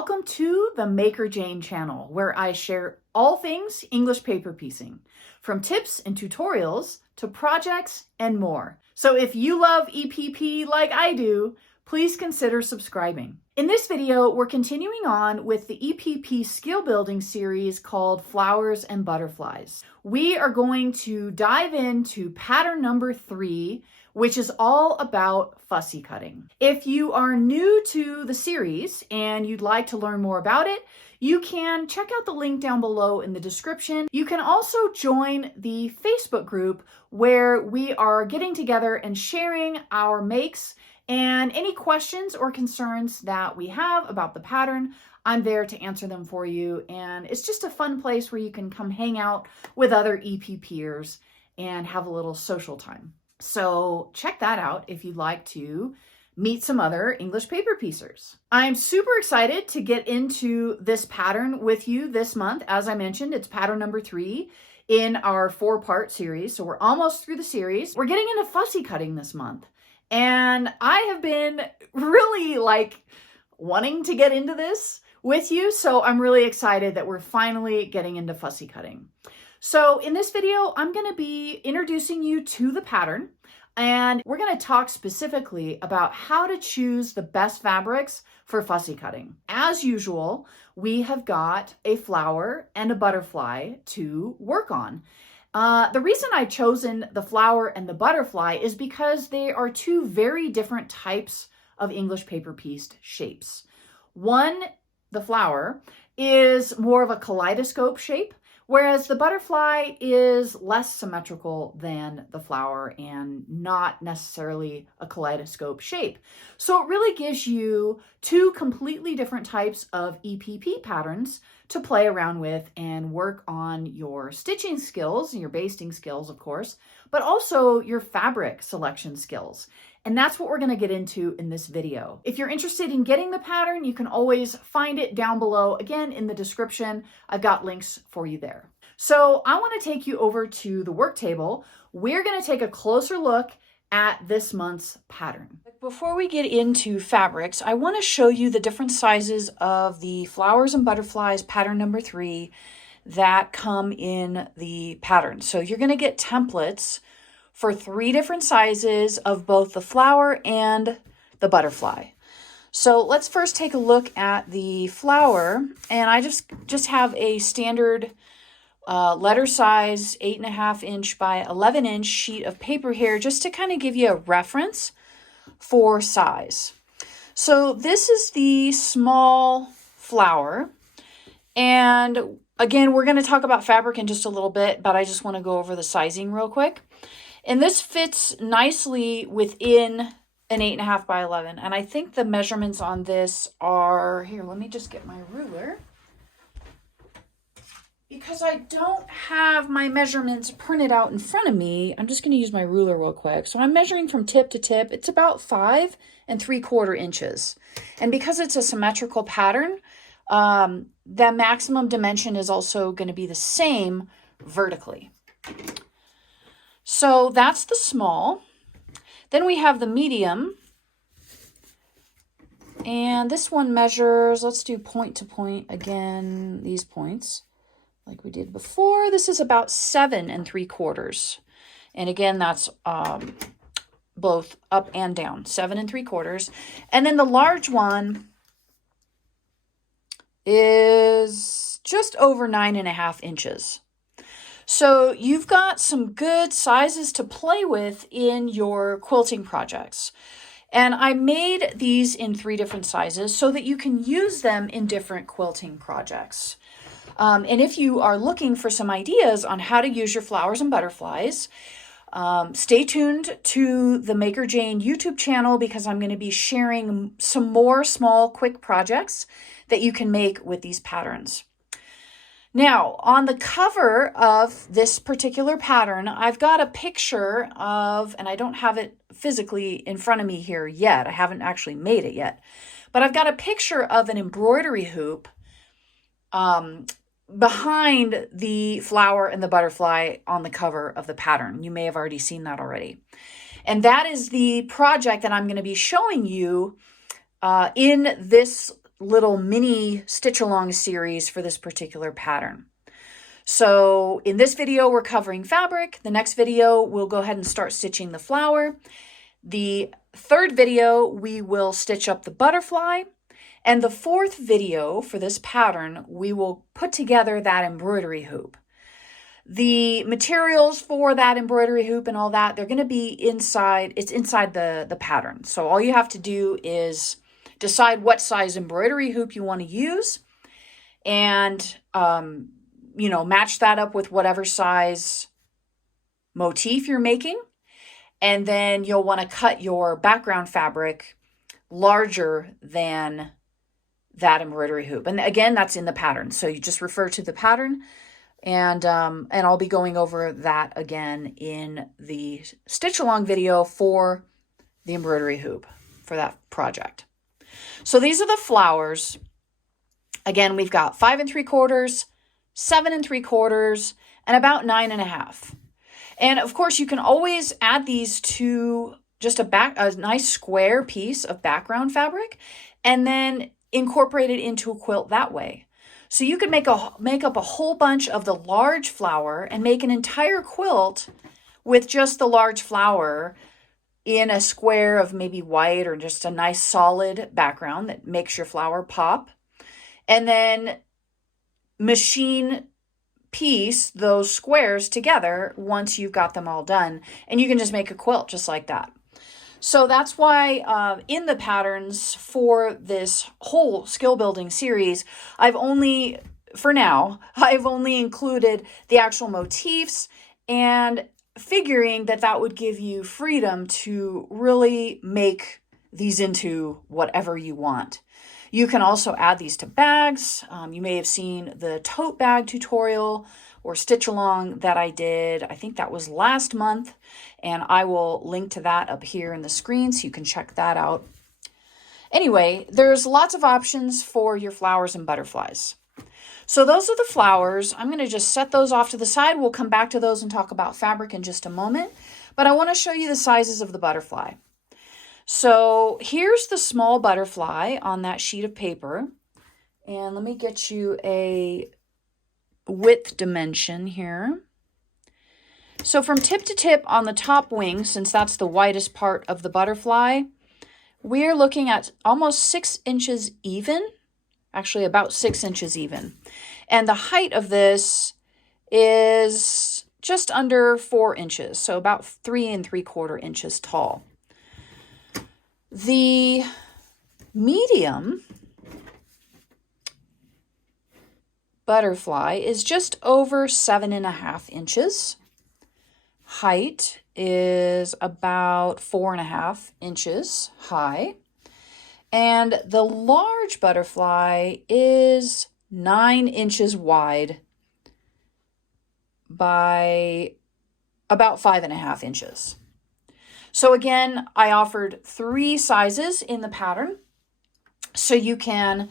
welcome to the Maker Jane channel, where I share all things English paper piecing, from tips and tutorials to projects and more. So if you love EPP like I do, please consider subscribing. In this video, we're continuing on with the EPP skill building series called Flowers and Butterflies. We are going to dive into pattern number 3, which is all about fussy cutting. If you are new to the series and you'd like to learn more about it, you can check out the link down below in the description. You can also join the Facebook group where we are getting together and sharing our makes and any questions or concerns that we have about the pattern. I'm there to answer them for you. And it's just a fun place where you can come hang out with other EPPers and have a little social time. So check that out if you'd like to meet some other English paper piecers. I'm super excited to get into this pattern with you this month. As I mentioned, it's pattern number 3 in our 4-part series. So we're almost through the series. We're getting into fussy cutting this month. And I have been really wanting to get into this with you. So I'm really excited that we're finally getting into fussy cutting. So in this video, I'm going to be introducing you to the pattern, and we're going to talk specifically about how to choose the best fabrics for fussy cutting. As usual, we have got a flower and a butterfly to work on. The reason I've chosen the flower and the butterfly is because they are two very different types of English paper pieced shapes. One, the flower, is more of a kaleidoscope shape, whereas the butterfly is less symmetrical than the flower and not necessarily a kaleidoscope shape. So it really gives you two completely different types of EPP patterns to play around with and work on your stitching skills and your basting skills, of course, but also your fabric selection skills. And that's what we're going to get into in this video. If you're interested in getting the pattern, you can always find it down below. Again, in the description, I've got links for you there. So I want to take you over to the work table. We're going to take a closer look at this month's pattern. Before we get into fabrics, I want to show you the different sizes of the Flowers and Butterflies pattern number 3 that come in the pattern. So you're going to get templates for 3 different sizes of both the flower and the butterfly. So let's first take a look at the flower, and I just have a standard letter size 8.5 inch by 11 inch sheet of paper here, just to kind of give you a reference for size. So this is the small flower, and again, we're going to talk about fabric in just a little bit, but I just want to go over the sizing real quick. And this fits nicely within an 8.5 by 11. And I think the measurements on this are, here, let me just get my ruler, because I don't have my measurements printed out in front of me. I'm just going to use my ruler real quick. So I'm measuring from tip to tip. It's about 5 3/4 inches. And because it's a symmetrical pattern, the maximum dimension is also going to be the same vertically. So that's the small. Then we have the medium. And this one measures, let's do point to point again, these points like we did before. This is about 7 3/4. And again, that's both up and down, 7 3/4. And then the large one is just over 9.5 inches. So you've got some good sizes to play with in your quilting projects. And I made these in 3 different sizes so that you can use them in different quilting projects. And if you are looking for some ideas on how to use your flowers and butterflies, stay tuned to the Maker Jane YouTube channel, because I'm going to be sharing some more small, quick projects that you can make with these patterns. Now, on the cover of this particular pattern, I've got a picture of, and I don't have it physically in front of me here yet. I haven't actually made it yet. But I've got a picture of an embroidery hoop behind the flower and the butterfly on the cover of the pattern. You may have already seen that already. And that is the project that I'm going to be showing you in this little mini stitch along series for this particular pattern. So in this video, we're covering fabric. The next video, we'll go ahead and start stitching the flower. The third video, we will stitch up the butterfly. And the fourth video for this pattern, we will put together that embroidery hoop. The materials for that embroidery hoop and all that, they're going to be inside, it's inside the pattern. So all you have to do is decide what size embroidery hoop you want to use and, match that up with whatever size motif you're making. And then you'll want to cut your background fabric larger than that embroidery hoop. And again, that's in the pattern. So you just refer to the pattern, and I'll be going over that again in the stitch along video for the embroidery hoop for that project. So these are the flowers. Again, we've got 5 3/4, 7 3/4, and about 9 1/2. And of course, you can always add these to just a nice square piece of background fabric, and then incorporate it into a quilt that way. So you could make up a whole bunch of the large flower and make an entire quilt with just the large flower in a square of maybe white or just a nice solid background that makes your flower pop. And then machine piece those squares together once you've got them all done, and you can just make a quilt just like that. So that's why in the patterns for this whole skill building series, for now, I've only included the actual motifs, and figuring that would give you freedom to really make these into whatever you want. You can also add these to bags. You may have seen the tote bag tutorial or stitch along that I did. I think that was last month, and I will link to that up here in the screen so you can check that out. Anyway, there's lots of options for your flowers and butterflies. So those are the flowers. I'm going to just set those off to the side. We'll come back to those and talk about fabric in just a moment, but I want to show you the sizes of the butterfly. So here's the small butterfly on that sheet of paper, and let me get you a width dimension here. So from tip to tip on the top wing, since that's the widest part of the butterfly, we're looking at almost 6 inches even, actually about 6 inches even. And the height of this is just under 4 inches, so about 3 3/4 inches tall. The medium butterfly is just over 7 1/2 inches. Height is about 4 1/2 inches high. And the large butterfly is 9 inches wide by about 5 1/2 inches. So again, I offered 3 sizes in the pattern. So you can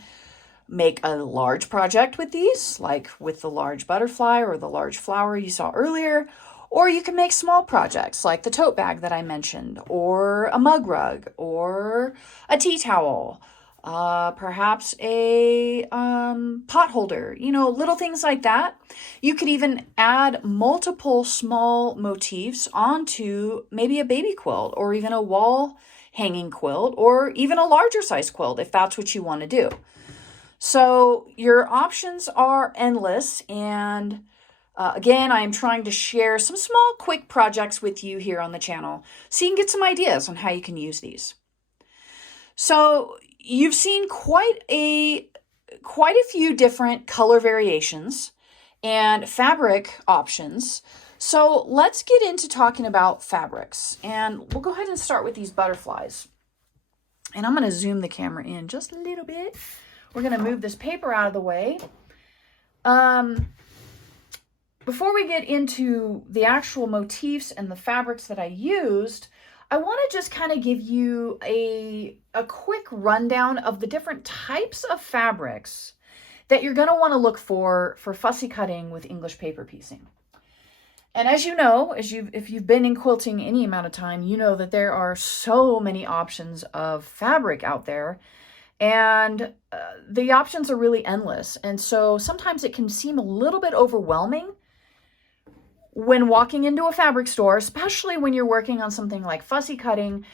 make a large project with these, like with the large butterfly or the large flower you saw earlier, or you can make small projects like the tote bag that I mentioned, or a mug rug, or a tea towel, perhaps a pot holder, little things like that. You could even add multiple small motifs onto maybe a baby quilt, or even a wall hanging quilt, or even a larger size quilt if that's what you want to do. So your options are endless, and again, I am trying to share some small quick projects with you here on the channel so you can get some ideas on how you can use these. So you've seen quite a few different color variations and fabric options. So let's get into talking about fabrics, and we'll go ahead and start with these butterflies. And I'm going to zoom the camera in just a little bit. We're going to move this paper out of the way. Before we get into the actual motifs and the fabrics that I used, I want to just kind of give you a quick rundown of the different types of fabrics that you're going to want to look for fussy cutting with English paper piecing. And as you know, if you've been in quilting any amount of time, you know that there are so many options of fabric out there. And the options are really endless. And so sometimes it can seem a little bit overwhelming when walking into a fabric store, especially when you're working on something like fussy cutting.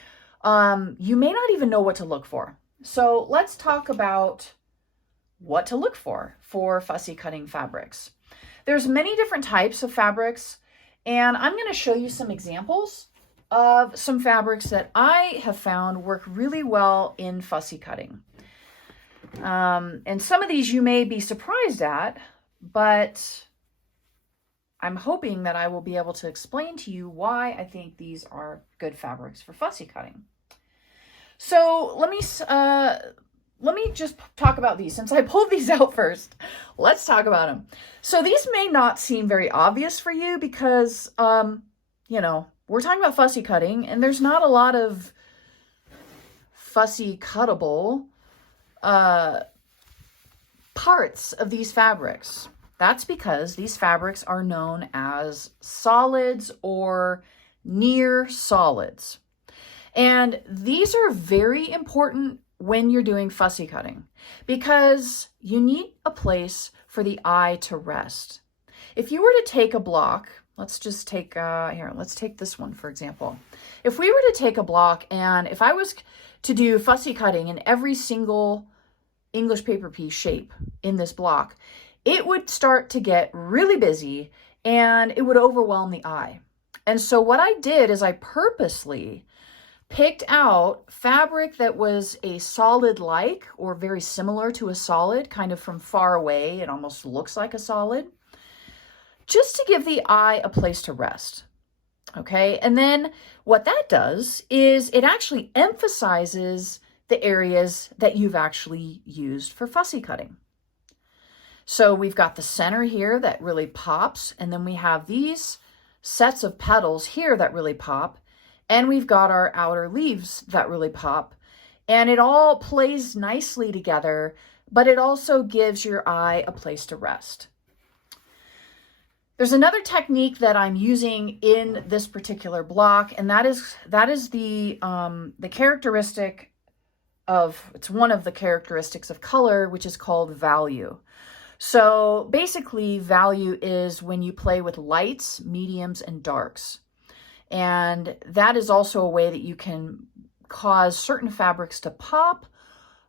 You may not even know what to look for. So let's talk about what to look for fussy cutting fabrics. There's many different types of fabrics, and I'm going to show you some examples of some fabrics that I have found work really well in fussy cutting. And some of these you may be surprised at, but I'm hoping that I will be able to explain to you why I think these are good fabrics for fussy cutting. So let me just talk about these. Since I pulled these out first, let's talk about them. So these may not seem very obvious for you because, you know, we're talking about fussy cutting and there's not a lot of fussy cuttable parts of these fabrics. That's because these fabrics are known as solids or near solids. And these are very important when you're doing fussy cutting because you need a place for the eye to rest. If you were to take a block, let's just take, let's take this one, for example. If we were to take a block and if I was to do fussy cutting in every single English paper piece shape in this block, it would start to get really busy and it would overwhelm the eye. And so what I did is I purposely picked out fabric that was a solid-like or very similar to a solid, kind of from far away. It almost looks like a solid, just to give the eye a place to rest. Okay, and then what that does is it actually emphasizes the areas that you've actually used for fussy cutting. So we've got the center here that really pops, and then we have these sets of petals here that really pop, and we've got our outer leaves that really pop, and it all plays nicely together, but it also gives your eye a place to rest. There's another technique that I'm using in this particular block, and that is the characteristic of, it's one of the characteristics of color, which is called value. So basically, value is when you play with lights, mediums, and darks. And that is also a way that you can cause certain fabrics to pop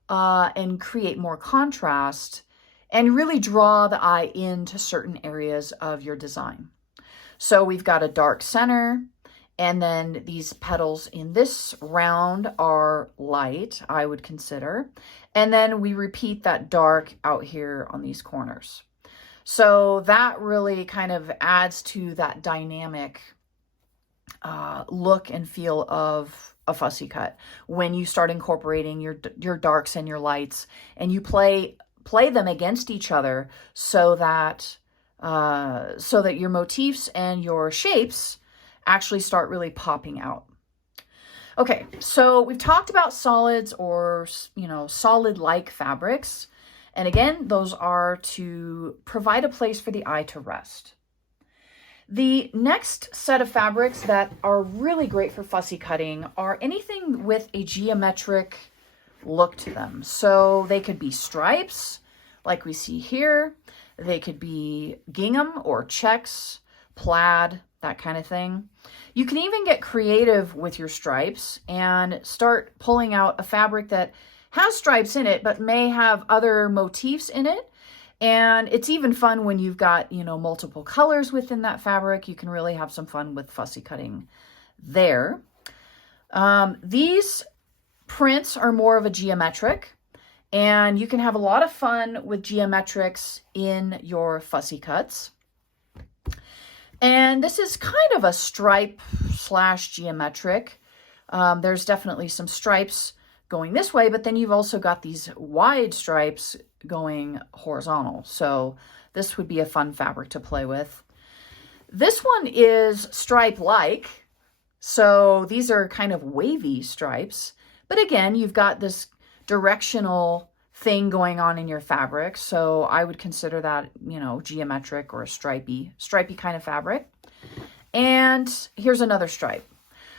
and create more contrast and really draw the eye into certain areas of your design. So we've got a dark center, and then these petals in this round are light, I would consider. And then we repeat that dark out here on these corners. So that really kind of adds to that dynamic look and feel of a fussy cut when you start incorporating your darks and your lights, and you play them against each other so that your motifs and your shapes actually start really popping out. Okay, so we've talked about solids or, you know, solid-like fabrics. And again, those are to provide a place for the eye to rest. The next set of fabrics that are really great for fussy cutting are anything with a geometric look to them. So they could be stripes, like we see here. They could be gingham or checks, plaid, that kind of thing. You can even get creative with your stripes and start pulling out a fabric that has stripes in it, but may have other motifs in it. And it's even fun when you've got, you know, multiple colors within that fabric. You can really have some fun with fussy cutting there. These prints are more of a geometric, and you can have a lot of fun with geometrics in your fussy cuts. And this is kind of a stripe / geometric. There's definitely some stripes going this way, but then you've also got these wide stripes going horizontal. So this would be a fun fabric to play with. This one is stripe-like. So these are kind of wavy stripes. But again, you've got this directional thing going on in your fabric. So I would consider that, you know, geometric or a stripey kind of fabric. And here's another stripe.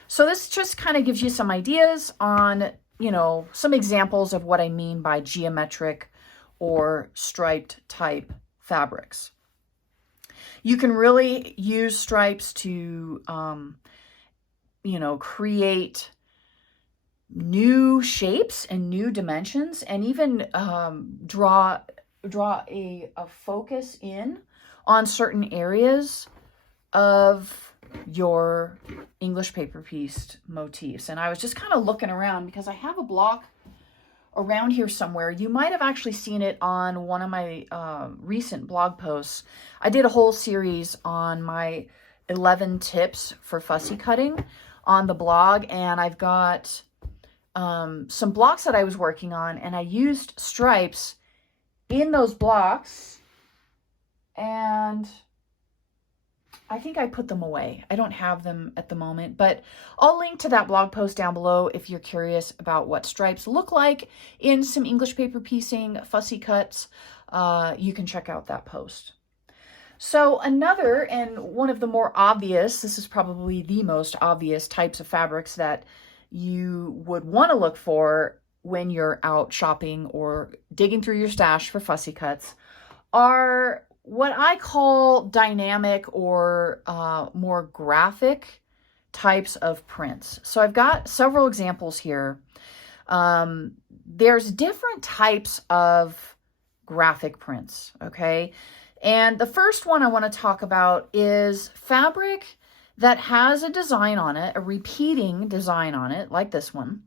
So this just kind of gives you some ideas on you know, some examples of what I mean by geometric or striped type fabrics. You can really use stripes to, you know, create new shapes and new dimensions, and even draw a focus in on certain areas of your English paper piece motifs. And I was just kind of looking around because I have a block around here somewhere. You might have actually seen it on one of my recent blog posts. I did a whole series on my 11 tips for fussy cutting on the blog, and I've got some blocks that I was working on, and I used stripes in those blocks, and I think I put them away. I don't have them at the moment, but I'll link to that blog post down below if you're curious about what stripes look like in some English paper piecing fussy cuts. You can check out that post. So another, and one of the more obvious, this is probably the most obvious types of fabrics that you would want to look for when you're out shopping or digging through your stash for fussy cuts, are what I call dynamic or more graphic types of prints. So I've got several examples here. There's different types of graphic prints, okay? And the first one I want to talk about is fabric that has a design on it, a repeating design on it, like this one.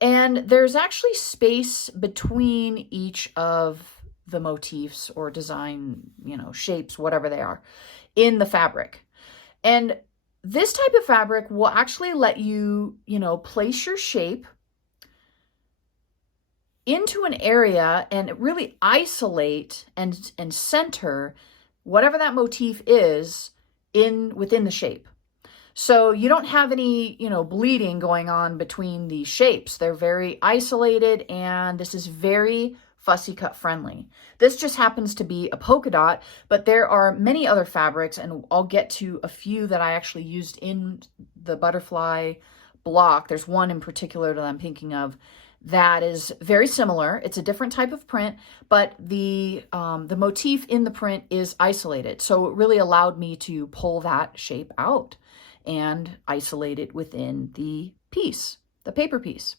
And there's actually space between each of the motifs or design, you know, shapes, whatever they are, in the fabric. And this type of fabric will actually let you, you know, place your shape into an area and really isolate and center whatever that motif is within the shape. So you don't have any, you know, bleeding going on between these shapes. They're very isolated, and this is very fussy cut friendly. This just happens to be a polka dot, but there are many other fabrics, and I'll get to a few that I actually used in the butterfly block. There's one in particular that I'm thinking of that is very similar. It's a different type of print, but the motif in the print is isolated. So it really allowed me to pull that shape out and isolate it within the piece, the paper piece.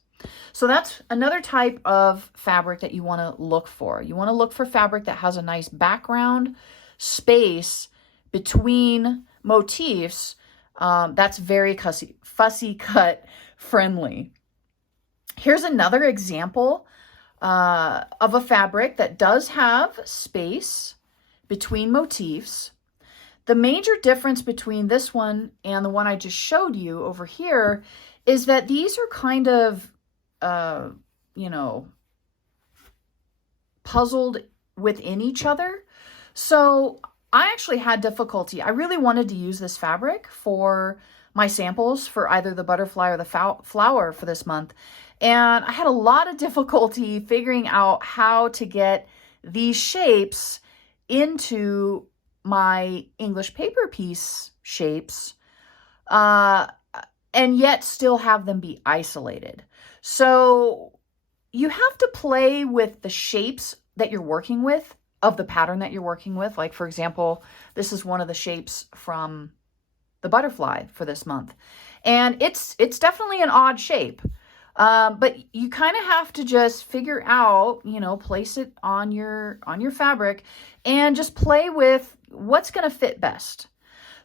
So that's another type of fabric that you want to look for. You want to look for fabric that has a nice background space between motifs. That's very fussy cut friendly. Here's another example of a fabric that does have space between motifs. The major difference between this one and the one I just showed you over here is that these are kind of, you know, puzzled within each other. So I actually had difficulty. I really wanted to use this fabric for my samples for either the butterfly or the flower for this month. And I had a lot of difficulty figuring out how to get these shapes into my English paper piece shapes, and yet still have them be isolated. So you have to play with the shapes that you're working with, of the pattern that you're working with. Like, for example, this is one of the shapes from the butterfly for this month. And it's definitely an odd shape. But you kind of have to just figure out, you know, place it on your fabric and just play with what's going to fit best.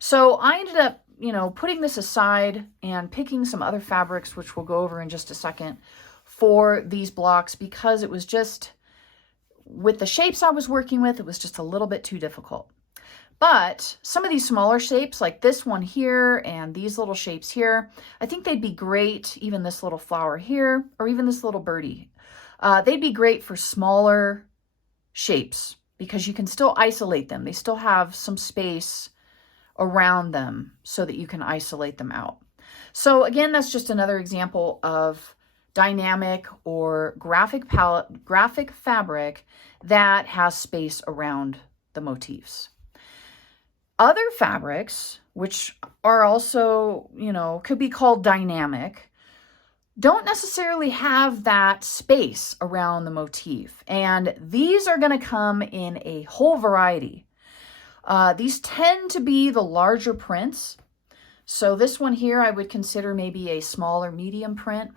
So I ended up, you know, putting this aside and picking some other fabrics, which we'll go over in just a second, for these blocks, because it was just, with the shapes I was working with, it was just a little bit too difficult. But some of these smaller shapes, like this one here and these little shapes here, I think they'd be great, even this little flower here, or even this little birdie. They'd be great for smaller shapes because you can still isolate them. They still have some space around them so that you can isolate them out. So again, that's just another example of dynamic or graphic fabric that has space around the motifs. Other fabrics, which are also, you know, could be called dynamic, don't necessarily have that space around the motif. And these are going to come in a whole variety. These tend to be the larger prints. So this one here, I would consider maybe a small or medium print.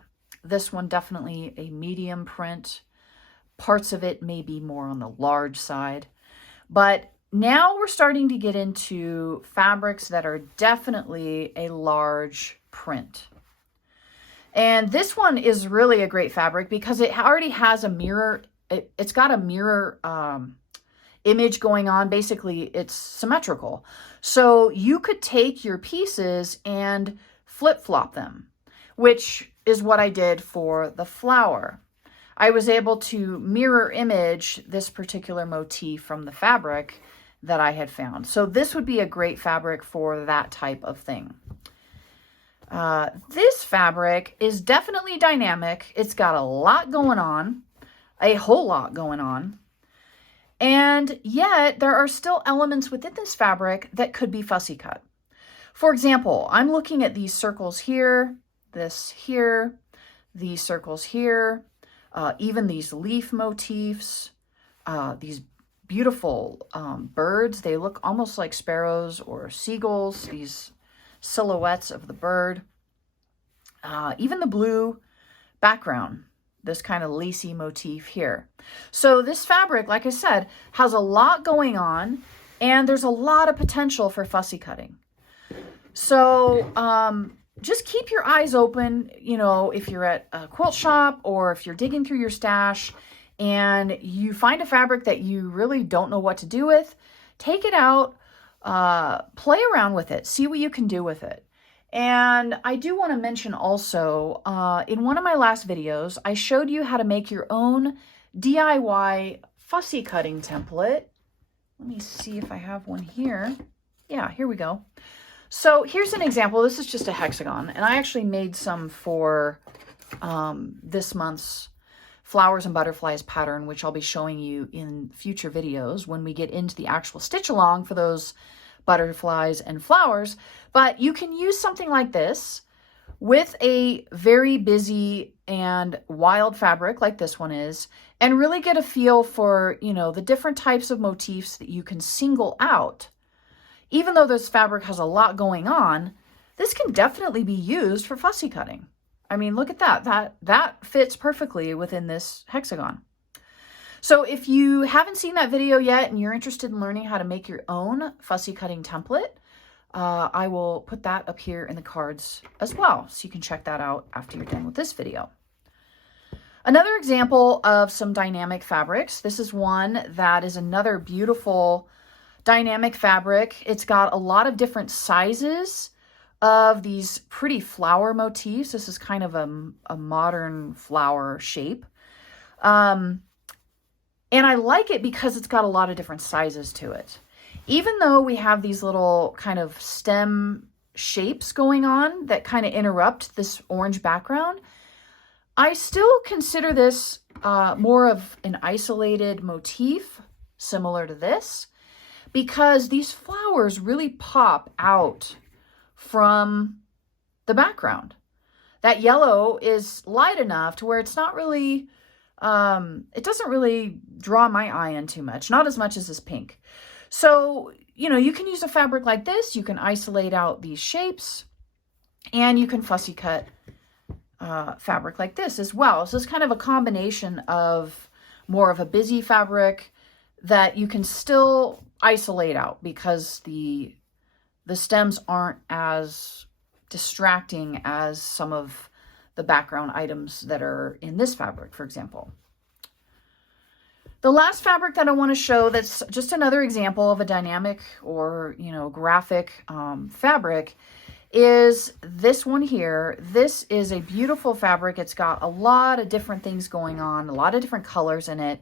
This one, definitely a medium print. Parts of it may be more on the large side. But now we're starting to get into fabrics that are definitely a large print. And this one is really a great fabric because it already has a mirror. It's got a mirror image going on. Basically, it's symmetrical. So you could take your pieces and flip-flop them, which is what I did for the flower. I was able to mirror image this particular motif from the fabric that I had found. So this would be a great fabric for that type of thing. This fabric is definitely dynamic. It's got a lot going on, a whole lot going on. And yet there are still elements within this fabric that could be fussy cut. For example, I'm looking at these circles here, this here, these circles here, even these leaf motifs, these beautiful birds. They look almost like sparrows or seagulls, these silhouettes of the bird. Even the blue background, this kind of lacy motif here. So this fabric, like I said, has a lot going on, and there's a lot of potential for fussy cutting. So just keep your eyes open, you know, if you're at a quilt shop or if you're digging through your stash and you find a fabric that you really don't know what to do with, take it out, play around with it, see what you can do with it. And I do want to mention also, in one of my last videos, I showed you how to make your own DIY fussy cutting template. Let me see if I have one here. Yeah, here we go. So here's an example. This is just a hexagon, and I actually made some for this month's Flowers and Butterflies pattern, which I'll be showing you in future videos when we get into the actual stitch along for those butterflies and flowers. But you can use something like this with a very busy and wild fabric like this one is, and really get a feel for, you know, the different types of motifs that you can single out. Even though this fabric has a lot going on, this can definitely be used for fussy cutting. I mean, look at that. That fits perfectly within this hexagon. So if you haven't seen that video yet and you're interested in learning how to make your own fussy cutting template, I will put that up here in the cards as well, so you can check that out after you're done with this video. Another example of some dynamic fabrics. This is one that is another beautiful dynamic fabric. It's got a lot of different sizes of these pretty flower motifs. This is kind of a modern flower shape. And I like it because it's got a lot of different sizes to it. Even though we have these little kind of stem shapes going on that kind of interrupt this orange background, I still consider this more of an isolated motif, similar to this, because these flowers really pop out from the background. That yellow is light enough to where it's not really, it doesn't really draw my eye in too much, not as much as this pink. So, you know, you can use a fabric like this, you can isolate out these shapes, and you can fussy cut fabric like this as well. So it's kind of a combination of more of a busy fabric that you can still isolate out because the stems aren't as distracting as some of the background items that are in this fabric, for example. The last fabric that I want to show, that's just another example of a dynamic or, you know, graphic fabric, is this one here. This is a beautiful fabric. It's got a lot of different things going on, a lot of different colors in it.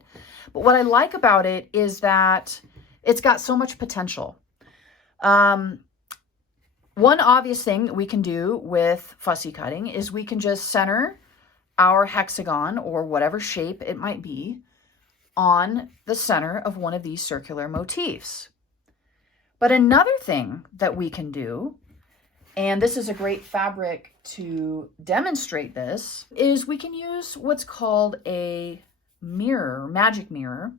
But what I like about it is that it's got so much potential. One obvious thing that we can do with fussy cutting is we can just center our hexagon or whatever shape it might be on the center of one of these circular motifs. But another thing that we can do and this is a great fabric to demonstrate this, is we can use what's called a mirror, magic mirror.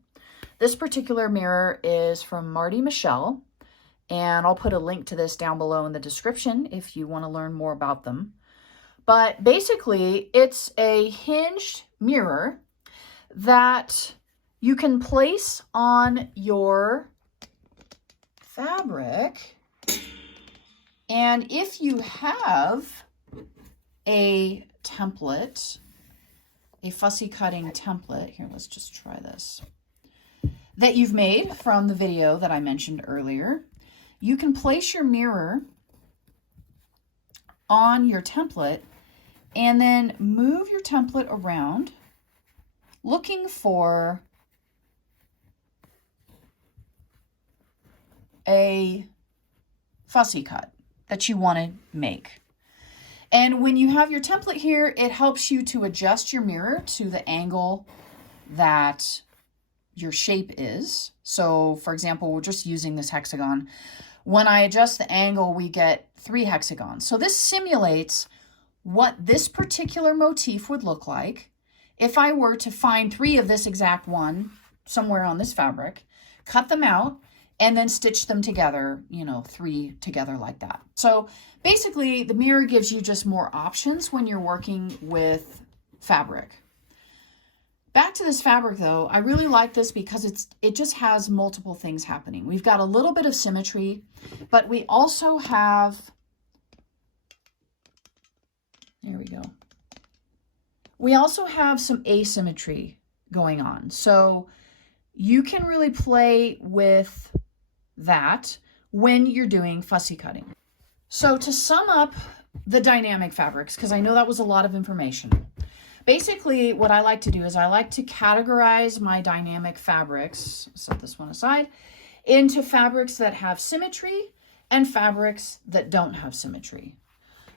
This particular mirror is from Marty Michelle, and I'll put a link to this down below in the description if you want to learn more about them. But basically, it's a hinged mirror that you can place on your fabric. And if you have a template, a fussy cutting template, here, let's just try this, that you've made from the video that I mentioned earlier, you can place your mirror on your template and then move your template around looking for a fussy cut that you want to make. And when you have your template here, it helps you to adjust your mirror to the angle that your shape is. So for example, we're just using this hexagon. When I adjust the angle, we get 3 hexagons. So this simulates what this particular motif would look like if I were to find 3 of this exact one somewhere on this fabric, cut them out, and then stitch them together, you know, 3 together like that. So basically, the mirror gives you just more options when you're working with fabric. Back to this fabric though, I really like this because it just has multiple things happening. We've got a little bit of symmetry, but we also have, there we go. We also have some asymmetry going on. So you can really play with that when you're doing fussy cutting. So to sum up the dynamic fabrics, because I know that was a lot of information. Basically, what I like to do is I like to categorize my dynamic fabrics, set this one aside, into fabrics that have symmetry and fabrics that don't have symmetry.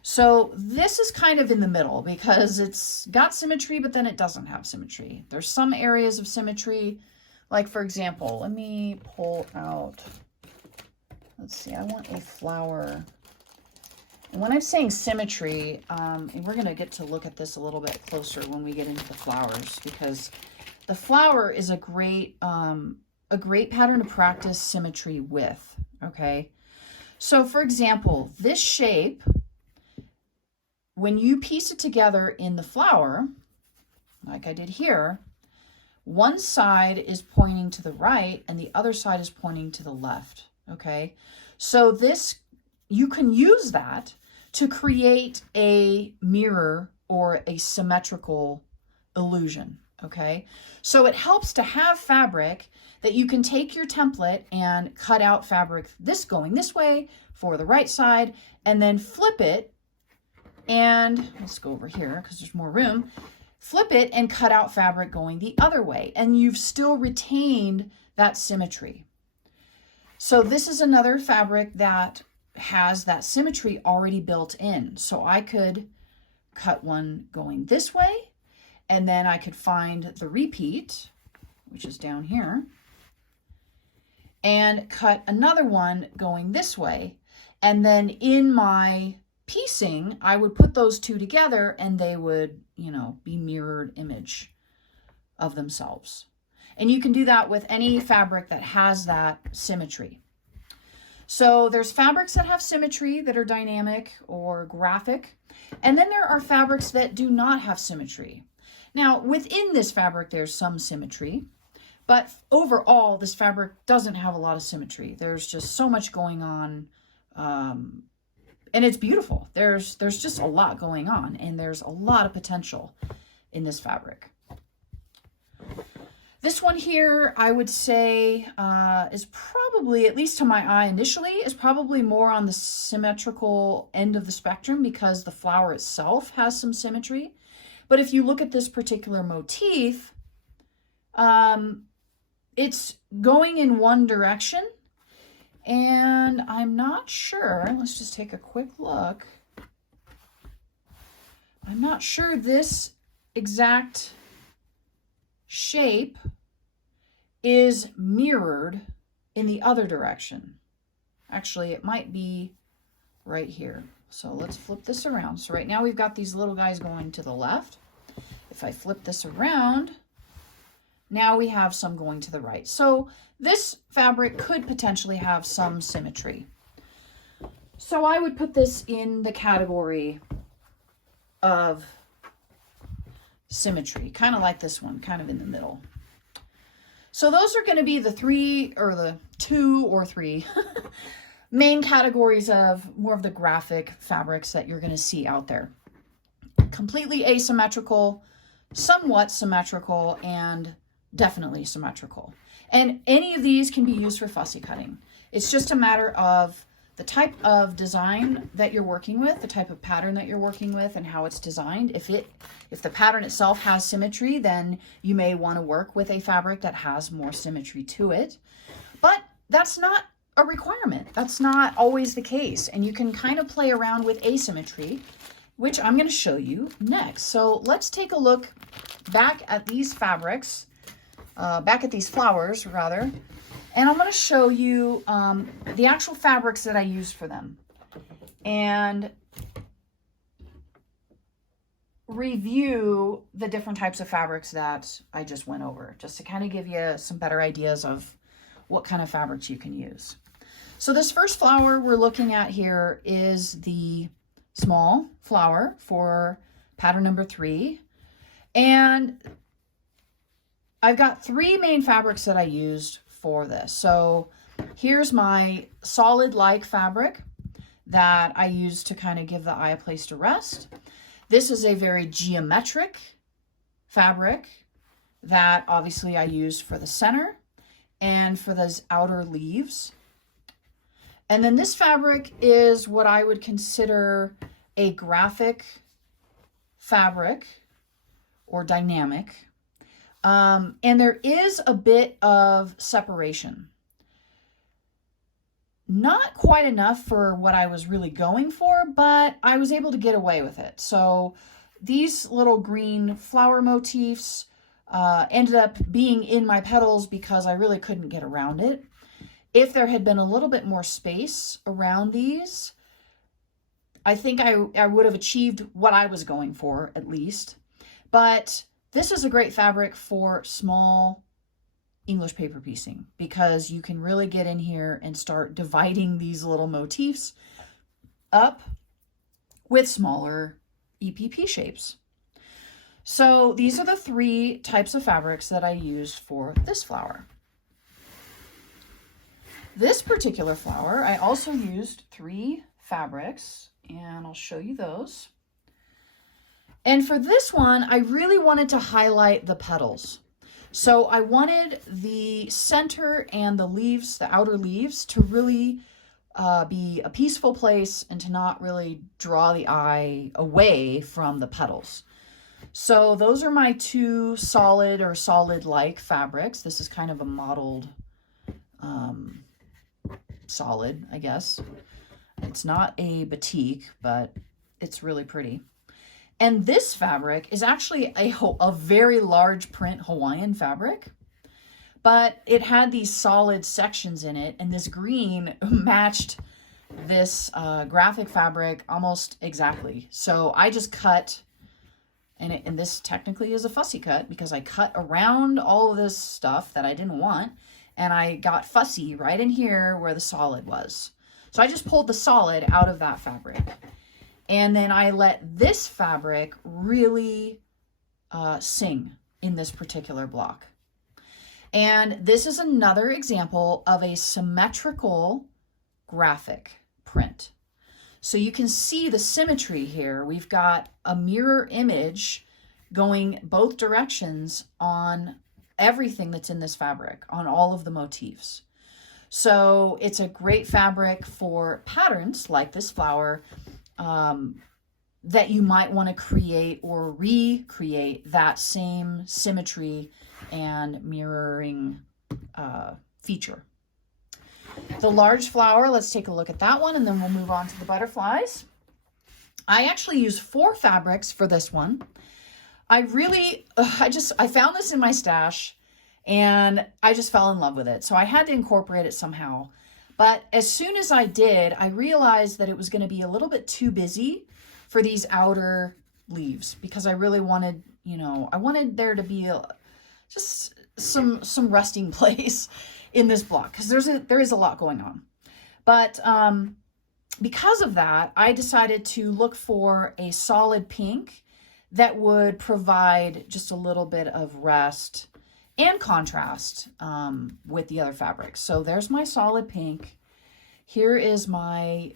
So this is kind of in the middle because it's got symmetry, but then it doesn't have symmetry. There's some areas of symmetry, like for example, let me pull out, let's see, I want a flower. And when I'm saying symmetry, and we're going to get to look at this a little bit closer when we get into the flowers, because the flower is a great pattern to practice symmetry with, okay? So for example, this shape, when you piece it together in the flower, like I did here, one side is pointing to the right and the other side is pointing to the left, okay? So this, you can use that to create a mirror or a symmetrical illusion, okay? So it helps to have fabric that you can take your template and cut out fabric this going this way for the right side, and then flip it, and let's go over here because there's more room, flip it and cut out fabric going the other way, and you've still retained that symmetry. So this is another fabric that has that symmetry already built in. So I could cut one going this way, and then I could find the repeat, which is down here, and cut another one going this way. And then in my piecing, I would put those two together and they would, you know, be mirrored image of themselves. And you can do that with any fabric that has that symmetry. So there's fabrics that have symmetry that are dynamic or graphic, and then there are fabrics that do not have symmetry. Now within this fabric there's some symmetry, but overall this fabric doesn't have a lot of symmetry. There's just so much going on, and it's beautiful. There's just a lot going on, and there's a lot of potential in this fabric. This one here, I would say, is probably, at least to my eye initially, is probably more on the symmetrical end of the spectrum because the flower itself has some symmetry. But if you look at this particular motif, it's going in one direction, and I'm not sure, let's just take a quick look. I'm not sure this exact shape is mirrored in the other direction. Actually, it might be right here. So let's flip this around. So right now we've got these little guys going to the left. If I flip this around, now we have some going to the right. So this fabric could potentially have some symmetry. So I would put this in the category of symmetry, kind of like this one, kind of in the middle. So those are going to be the two or three main categories of more of the graphic fabrics that you're going to see out there. Completely asymmetrical, somewhat symmetrical, and definitely symmetrical. And any of these can be used for fussy cutting. It's just a matter of the type of design that you're working with, the type of pattern that you're working with, and how it's designed. If the pattern itself has symmetry, then you may want to work with a fabric that has more symmetry to it. But that's not a requirement. That's not always the case. And you can kind of play around with asymmetry, which I'm going to show you next. So let's take a look back at these fabrics, back at these flowers rather, and I'm going to show you the actual fabrics that I used for them and review the different types of fabrics that I just went over, just to kind of give you some better ideas of what kind of fabrics you can use. So this first flower we're looking at here is the small flower for pattern number 3. And I've got 3 main fabrics that I used for this. So here's my solid-like fabric that I used to kind of give the eye a place to rest. This is a very geometric fabric that obviously I used for the center and for those outer leaves. And then this fabric is what I would consider a graphic fabric or dynamic. And there is a bit of separation. Not quite enough for what I was really going for, but I was able to get away with it. So these little green flower motifs ended up being in my petals because I really couldn't get around it. If there had been a little bit more space around these, I think I would have achieved what I was going for at least. But this is a great fabric for small English paper piecing because you can really get in here and start dividing these little motifs up with smaller EPP shapes. So these are the 3 types of fabrics that I used for this flower. This particular flower, I also used 3 fabrics, and I'll show you those. And for this one, I really wanted to highlight the petals. So I wanted the center and the leaves, the outer leaves, to really be a peaceful place and to not really draw the eye away from the petals. So those are my 2 solid or solid-like fabrics. This is kind of a mottled solid, I guess. It's not a batik, but it's really pretty. And this fabric is actually a very large print Hawaiian fabric, but it had these solid sections in it, and this green matched this graphic fabric almost exactly. So I just cut, and this technically is a fussy cut because I cut around all of this stuff that I didn't want, and I got fussy right in here where the solid was. So I just pulled the solid out of that fabric. And then I let this fabric really sing in this particular block. And this is another example of a symmetrical graphic print. So you can see the symmetry here. We've got a mirror image going both directions on everything that's in this fabric, on all of the motifs. So it's a great fabric for patterns like this flower that you might want to create or recreate that same symmetry and mirroring feature. The large flower, let's take a look at that one and then we'll move on to the butterflies. I actually used 4 fabrics for this one. I found this in my stash and I just fell in love with it. So I had to incorporate it somehow. But as soon as I did, I realized that it was going to be a little bit too busy for these outer leaves, because I really wanted, you know, I wanted there to be just some resting place in this block, because there is a lot going on. But because of that, I decided to look for a solid pink that would provide just a little bit of rest and contrast with the other fabrics. So there's my solid pink. Here is my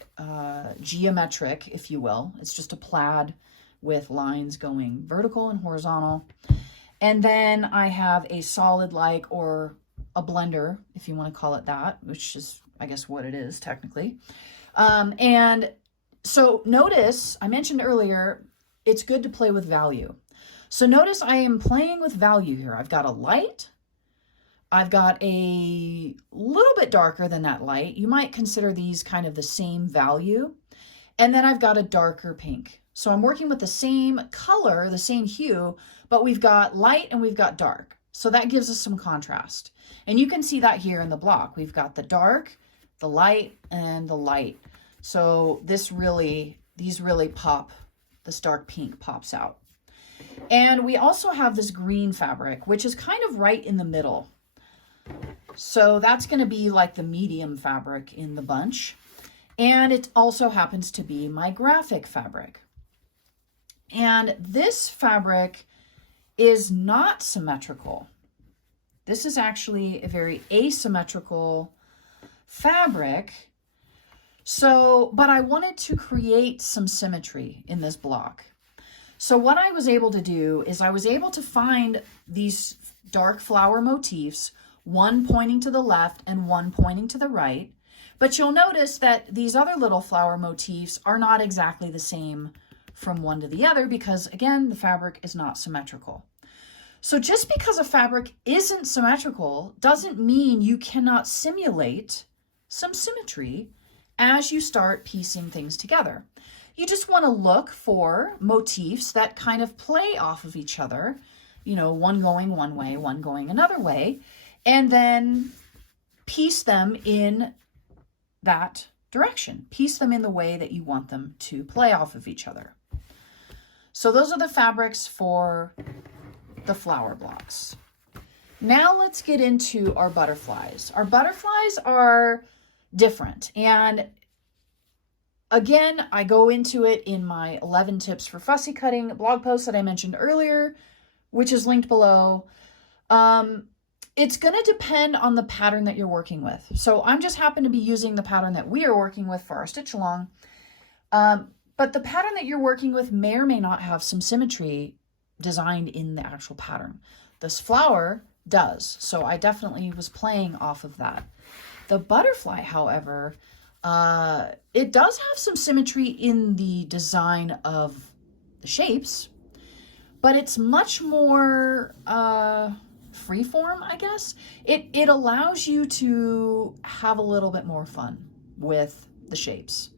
geometric, if you will. It's just a plaid with lines going vertical and horizontal. And then I have a solid like, or a blender, if you want to call it that, which is, I guess, what it is technically. And so notice, I mentioned earlier, it's good to play with value. So notice I am playing with value here. I've got a light. I've got a little bit darker than that light. You might consider these kind of the same value. And then I've got a darker pink. So I'm working with the same color, the same hue, but we've got light and we've got dark. So that gives us some contrast. And you can see that here in the block. We've got the dark, the light, and the light. So these really pop. This dark pink pops out. And we also have this green fabric, which is kind of right in the middle. So that's going to be like the medium fabric in the bunch. And it also happens to be my graphic fabric. And this fabric is not symmetrical. This is actually a very asymmetrical fabric. So, but I wanted to create some symmetry in this block. So what I was able to do is I was able to find these dark flower motifs, one pointing to the left and one pointing to the right. But you'll notice that these other little flower motifs are not exactly the same from one to the other, because again, the fabric is not symmetrical. So just because a fabric isn't symmetrical doesn't mean you cannot simulate some symmetry as you start piecing things together. You just want to look for motifs that kind of play off of each other, you know, one going one way, one going another way, and then piece them in that direction. Piece them in the way that you want them to play off of each other. So those are the fabrics for the flower blocks. Now let's get into our butterflies. Our butterflies are different. And again, I go into it in my 11 tips for fussy cutting blog post that I mentioned earlier, which is linked below. It's going to depend on the pattern that you're working with. So I'm just happen to be using the pattern that we are working with for our stitch along. But the pattern that you're working with may or may not have some symmetry designed in the actual pattern. This flower does. So I definitely was playing off of that. The butterfly, however, it does have some symmetry in the design of the shapes, but it's much more freeform, I guess. It allows you to have a little bit more fun with the shapes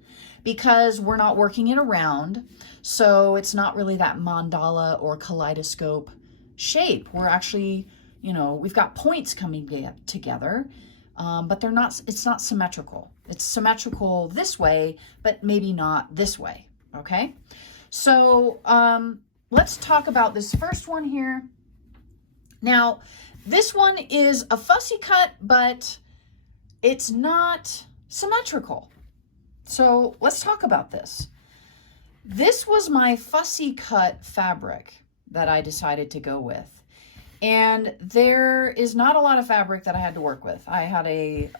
because we're not working it around. So it's not really that mandala or kaleidoscope shape. We're actually, you know, we've got points coming together. But they're not, it's not symmetrical. It's symmetrical this way, but maybe not this way, okay? So let's talk about this first one here. Now, this one is a fussy cut, but it's not symmetrical. So let's talk about this. This was my fussy cut fabric that I decided to go with. And there is not a lot of fabric that I had to work with. I had a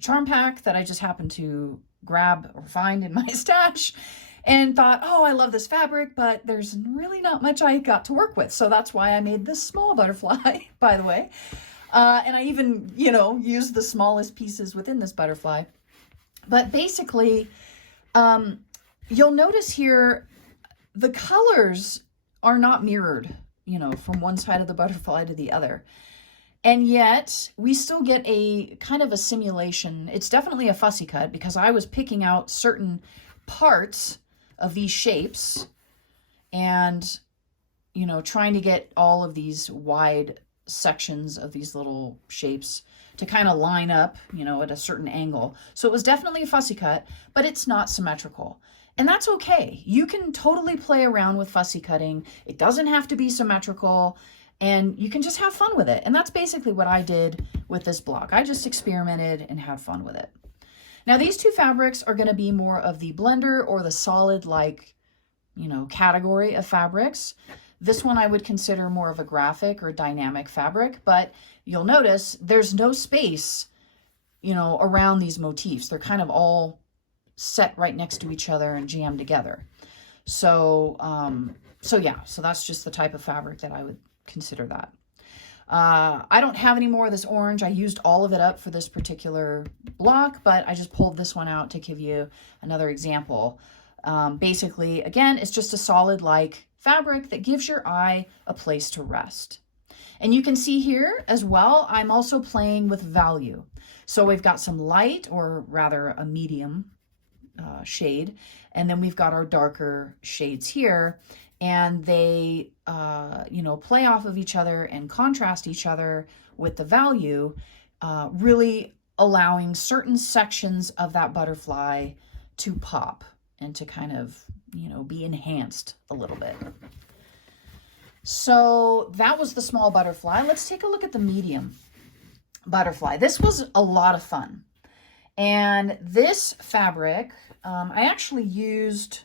charm pack that I just happened to grab or find in my stash and thought, oh, I love this fabric, but there's really not much I got to work with. So that's why I made this small butterfly, by the way. And I even, you know, used the smallest pieces within this butterfly. But basically, you'll notice here, the colors are not mirrored, you know, from one side of the butterfly to the other. And yet we still get a kind of a simulation. It's definitely a fussy cut because I was picking out certain parts of these shapes and, you know, trying to get all of these wide sections of these little shapes to kind of line up, you know, at a certain angle. So it was definitely a fussy cut, but it's not symmetrical. And that's okay. You can totally play around with fussy cutting. It doesn't have to be symmetrical, and you can just have fun with it. And that's basically what I did with this block. I just experimented and had fun with it. Now these two fabrics are going to be more of the blender or the solid like, you know, category of fabrics. This one I would consider more of a graphic or dynamic fabric, but you'll notice there's no space, you know, around these motifs. They're kind of all set right next to each other and jammed together. So, yeah, so that's just the type of fabric that I would consider that. I don't have any more of this orange. I used all of it up for this particular block, but I just pulled this one out to give you another example. Basically, again, it's just a solid like fabric that gives your eye a place to rest. And you can see here as well, I'm also playing with value. So we've got some light, or rather a medium shade, and then we've got our darker shades here, and they you know, play off of each other and contrast each other with the value, really allowing certain sections of that butterfly to pop and to kind of, you know, be enhanced a little bit. So that was the small butterfly. Let's take a look at the medium butterfly. This was a lot of fun. And this fabric, I actually used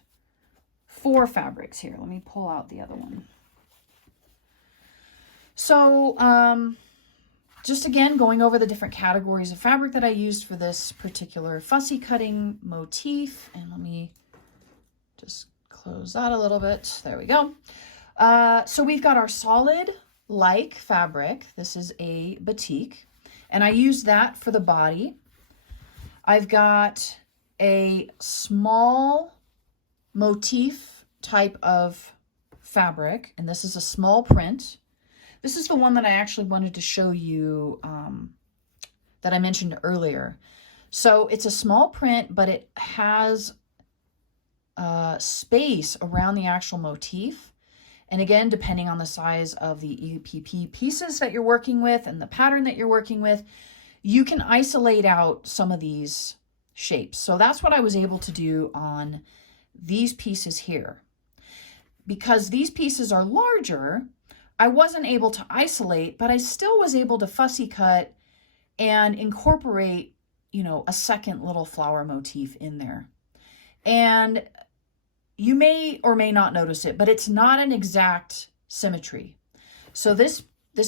4 fabrics here. Let me pull out the other one. So just again, going over the different categories of fabric that I used for this particular fussy cutting motif. And let me just close that a little bit. There we go. So we've got our solid like fabric. This is a batik, and I used that for the body. I've got a small motif type of fabric, and this is a small print. This is the one that I actually wanted to show you that I mentioned earlier. So it's a small print, but it has space around the actual motif. And again, depending on the size of the EPP pieces that you're working with and the pattern that you're working with, you can isolate out some of these shapes. So that's what I was able to do on these pieces here. Because these pieces are larger, I wasn't able to isolate, but I still was able to fussy cut and incorporate, you know, a second little flower motif in there. And you may or may not notice it, but it's not an exact symmetry. So this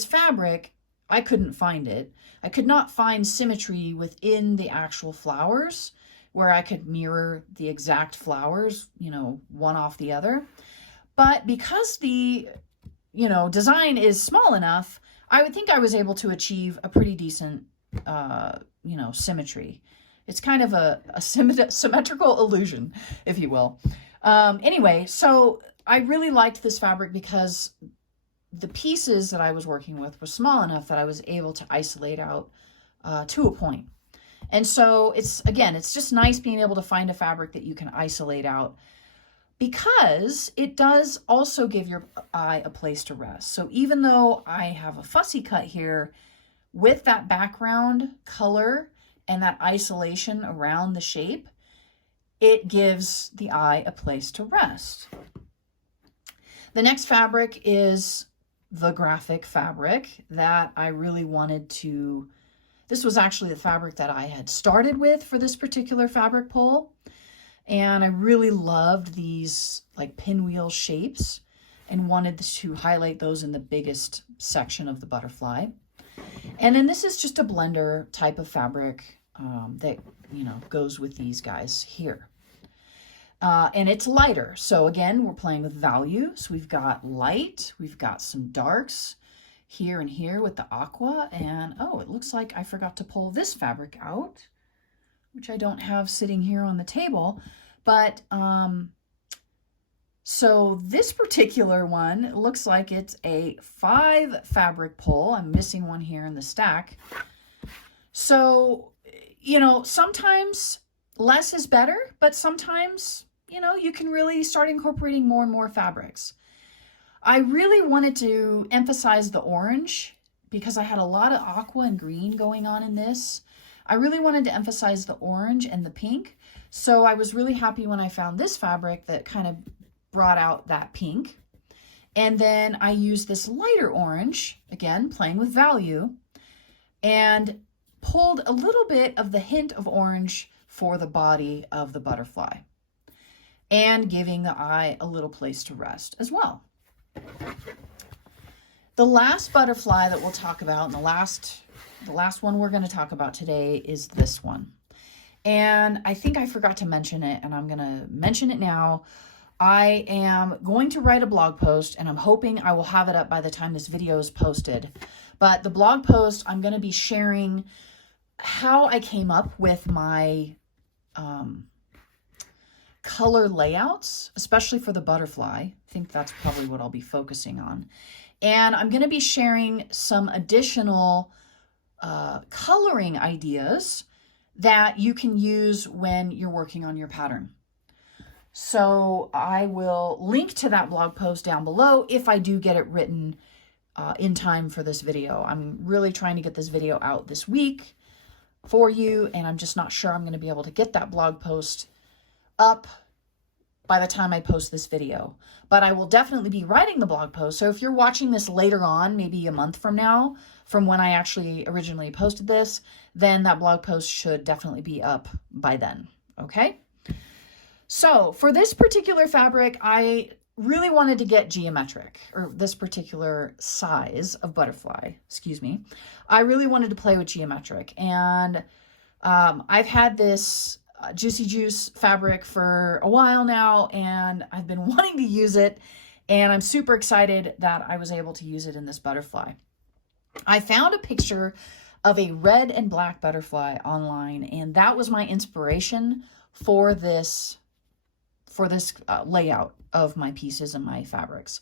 fabric, I couldn't find it. I could not find symmetry within the actual flowers where I could mirror the exact flowers, you know, one off the other. But because the, you know, design is small enough, I would think I was able to achieve a pretty decent, you know, symmetry. It's kind of a symmetrical illusion, if you will. Anyway, so I really liked this fabric because the pieces that I was working with were small enough that I was able to isolate out to a point. And so it's just nice being able to find a fabric that you can isolate out, because it does also give your eye a place to rest. So even though I have a fussy cut here, with that background color and that isolation around the shape, it gives the eye a place to rest. The next fabric is the graphic fabric that I really wanted to, this was actually the fabric that I had started with for this particular fabric pull. And I really loved these like pinwheel shapes and wanted to highlight those in the biggest section of the butterfly. And then this is just a blender type of fabric that, you know, goes with these guys here. And it's lighter. So again, we're playing with value. So we've got light, we've got some darks here and here with the aqua. And oh, it looks like I forgot to pull this fabric out, which I don't have sitting here on the table. But so this particular one looks like it's a 5 fabric pull. I'm missing one here in the stack. So, you know, sometimes less is better, but sometimes, you know, you can really start incorporating more and more fabrics. I really wanted to emphasize the orange because I had a lot of aqua and green going on in this. I really wanted to emphasize the orange and the pink. So I was really happy when I found this fabric that kind of brought out that pink. And then I used this lighter orange, again, playing with value, and pulled a little bit of the hint of orange for the body of the butterfly, and giving the eye a little place to rest as well. The last butterfly that we'll talk about, and the last one we're going to talk about today, is this one. And I think I forgot to mention it, and I'm going to mention it now. I am going to write a blog post, and I'm hoping I will have it up by the time this video is posted. But the blog post, I'm going to be sharing how I came up with my color layouts, especially for the butterfly. I think that's probably what I'll be focusing on. And I'm going to be sharing some additional coloring ideas that you can use when you're working on your pattern. So I will link to that blog post down below if I do get it written in time for this video. I'm really trying to get this video out this week for you, and I'm just not sure I'm going to be able to get that blog post up by the time I post this video. But I will definitely be writing the blog post. So if you're watching this later on, maybe a month from now, from when I actually originally posted this, then that blog post should definitely be up by then. Okay? So for this particular fabric, I really wanted to get geometric, or this particular size of butterfly, excuse me. I really wanted to play with geometric, and I've had this Juicy Juice fabric for a while now, and I've been wanting to use it, and I'm super excited that I was able to use it in this butterfly. I found a picture of a red and black butterfly online, and that was my inspiration for this layout of my pieces and my fabrics.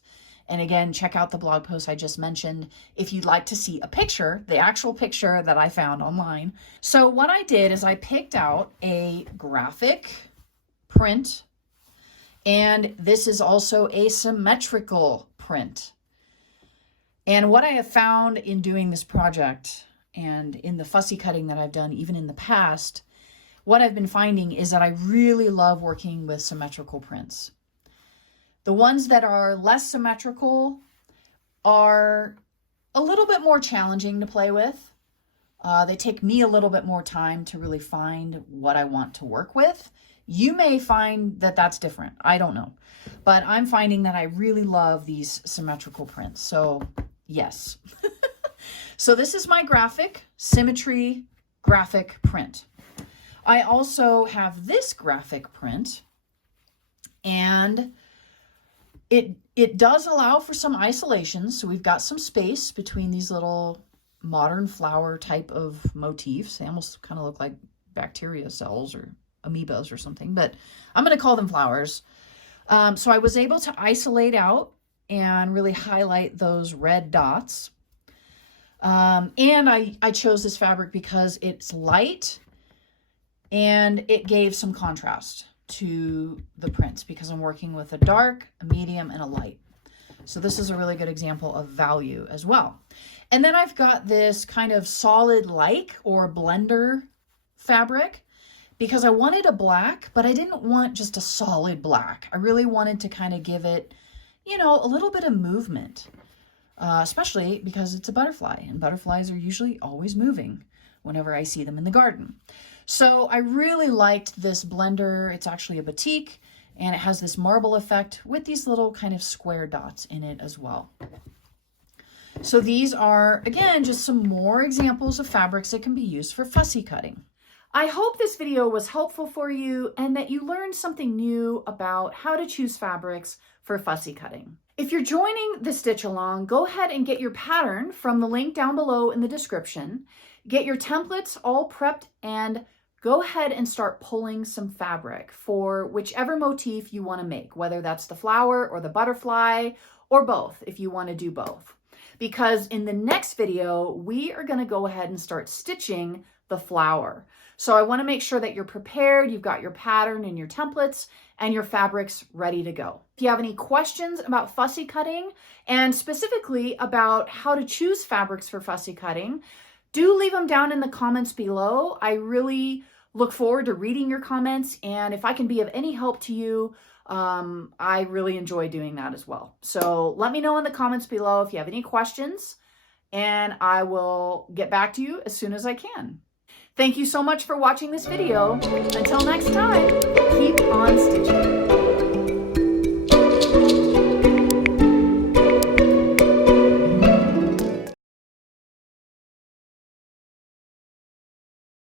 And again, check out the blog post I just mentioned if you'd like to see a picture, the actual picture that I found online. So what I did is I picked out a graphic print, and this is also a symmetrical print. And what I have found in doing this project and in the fussy cutting that I've done even in the past, what I've been finding is that I really love working with symmetrical prints. The ones that are less symmetrical are a little bit more challenging to play with. They take me a little bit more time to really find what I want to work with. You may find that that's different. I don't know. But I'm finding that I really love these symmetrical prints. So yes. So this is my graphic, Symmetry graphic print. I also have this graphic print, and it does allow for some isolation. So we've got some space between these little modern flower type of motifs. They almost kind of look like bacteria cells or amoebas or something, but I'm going to call them flowers. So I was able to isolate out and really highlight those red dots. And I chose this fabric because it's light and it gave some contrast to the prints because I'm working with a dark, a medium, and a light. So this is a really good example of value as well. And then I've got this kind of solid-like or blender fabric because I wanted a black, but I didn't want just a solid black. I really wanted to kind of give it, you know, a little bit of movement, especially because it's a butterfly, and butterflies are usually always moving whenever I see them in the garden. So I really liked this blender. It's actually a batik, and it has this marble effect with these little kind of square dots in it as well. So these are, again, just some more examples of fabrics that can be used for fussy cutting. I hope this video was helpful for you and that you learned something new about how to choose fabrics for fussy cutting. If you're joining the stitch along, go ahead and get your pattern from the link down below in the description. Get your templates all prepped and go ahead and start pulling some fabric for whichever motif you want to make, whether that's the flower or the butterfly or both, if you want to do both. Because in the next video, we are going to go ahead and start stitching the flower. So I want to make sure that you're prepared, you've got your pattern and your templates, and your fabric's ready to go. If you have any questions about fussy cutting, and specifically about how to choose fabrics for fussy cutting, do leave them down in the comments below. I really look forward to reading your comments, and if I can be of any help to you, I really enjoy doing that as well. So let me know in the comments below if you have any questions, and I will get back to you as soon as I can. Thank you so much for watching this video. Until next time, keep on stitching.